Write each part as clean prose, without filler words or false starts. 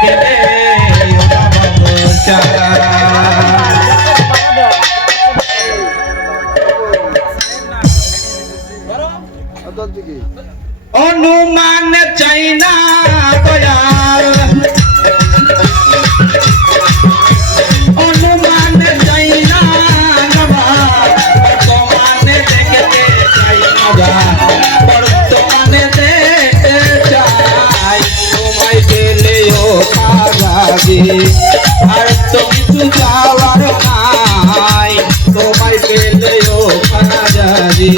দেখলে অনুমান চাই না দয়াল অনুমান চাই না বর্তমানে দেখতে চাই না বর্তমানে দেখতে চাই তোমায় পেলেও পারাজি আর তো কিছু চাওয়ার নাই তোমায় পেলেও পারাজি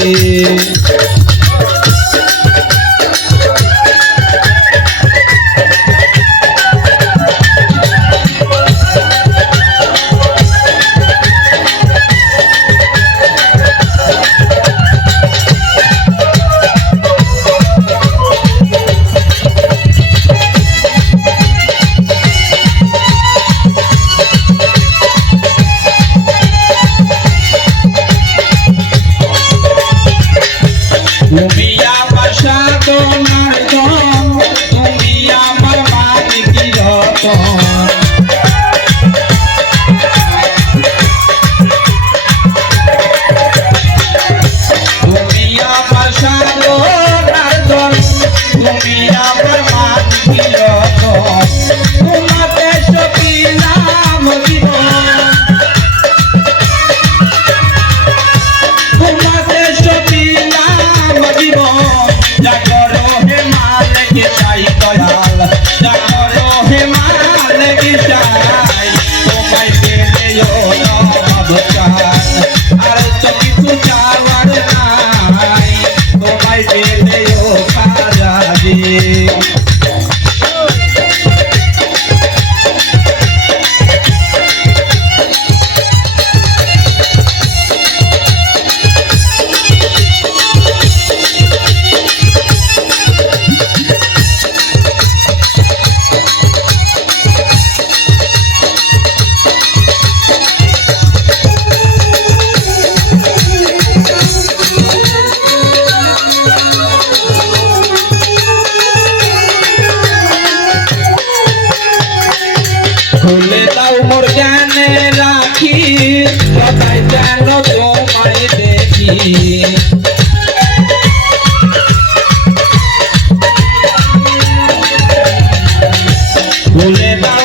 তুমি আমার সাধনার ধন তুমি আমার মালিক রতন তুমি আমার সাধনার ধন তুমি আমার মালিক রতন তোমাতে সকিলাম জীবন তোমাতে সকিলাম জীবন জাগরো হে মালিক চাই দয়াল জাগরো হে মালিক চাই তোমায় পেলেও নব চান আর তো কিছু চাওয়ার নাই তোমায় পেলেও পারাজি খুলে দাও মোর জ্ঞানে রাখি সদাই যেন তোমায় দেখি খুলে দাও